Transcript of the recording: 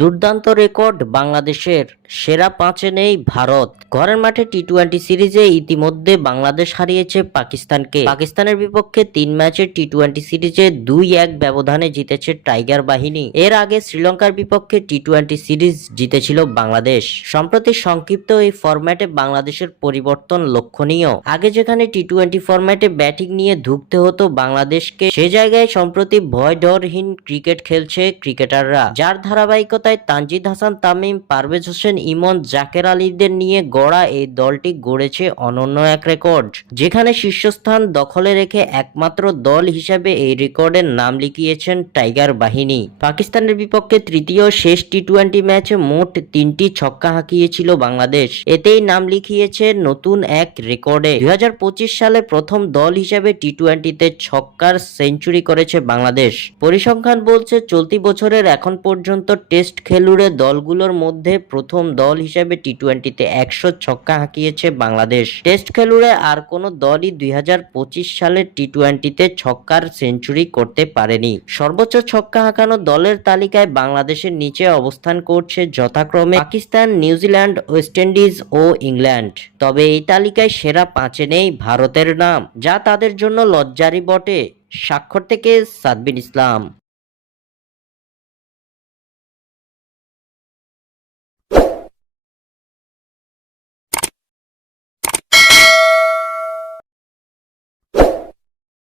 দুর্দান্ত রেকর্ড বাংলাদেশের, সেরা পাঁচে নেই ভারত। ঘরের মাঠে টি-টোয়েন্টি সিরিজে ইতিমধ্যে বাংলাদেশ হারিয়েছে পাকিস্তানকে। পাকিস্তানের বিপক্ষে 3 ম্যাচের টি-টোয়েন্টি সিরিজে 2-1 ব্যবধানে জিতেছে টাইগার বাহিনী। এর আগে শ্রীলঙ্কার বিপক্ষে টি-টোয়েন্টি সিরিজ জিতেছিল বাংলাদেশ। সম্প্রতি সংক্ষিপ্ত এই ফরম্যাটে বাংলাদেশের পরিবর্তন লক্ষণীয়। আগে যেখানে টি-টোয়েন্টি ফরম্যাটে ব্যাটিং নিয়ে ধুঁকতে হতো বাংলাদেশকে, সে জায়গায় সম্প্রতি ভয় ডরহীন ক্রিকেট খেলছে ক্রিকেটাররা, যার ধারাবাহিকতায় তানজিদ হাসান তামিম, পারভেজ হোসেন ইমন, জাকের আলীদের নিয়ে গড়া এই দলটি গড়েছে অনন্য এক রেকর্ড, যেখানে শীর্ষস্থান দখলে রেখে একমাত্র দল হিসাবে এই রেকর্ডের নাম লিখিয়েছেন টাইগার বাহিনী। পাকিস্তানের বিপক্ষে তৃতীয় শেষ টি-টোয়েন্টি ম্যাচে মোট 3টি ছক্কা হাঁকিয়েছিল বাংলাদেশ। এতেই নাম লিখিয়েছে নতুন এক রেকর্ডে। 2025 সালে প্রথম দল হিসাবে টি-টোয়েন্টিতে ছক্কার সেঞ্চুরি করেছে বাংলাদেশ। পরিসংখ্যান বলছে চলতি বছরের এখন পর্যন্ত টেস্ট খেলুড়ে দলগুলোর মধ্যে প্রথম দল হিসেবে টি-টোয়েন্টিতে 100 ছক্কা হাঁকিয়েছে বাংলাদেশ। টেস্ট খেলুড়ে আর কোনো দলই 2025 সালের টি-টোয়েন্টিতে ছক্কার সেঞ্চুরি করতে পারেনি। সর্বোচ্চ ছক্কা হাঁকানো দলের তালিকায় বাংলাদেশের নিচে অবস্থান করছে যথাক্রমে পাকিস্তান, নিউজিল্যান্ড, ওয়েস্ট ইন্ডিজ ও ইংল্যান্ড। তবে এই তালিকায় সেরা পাঁচে নেই ভারতের নাম, যা তাদের জন্য লজ্জারই বটে। স্বাক্ষর থেকে সাদবিন ইসলাম।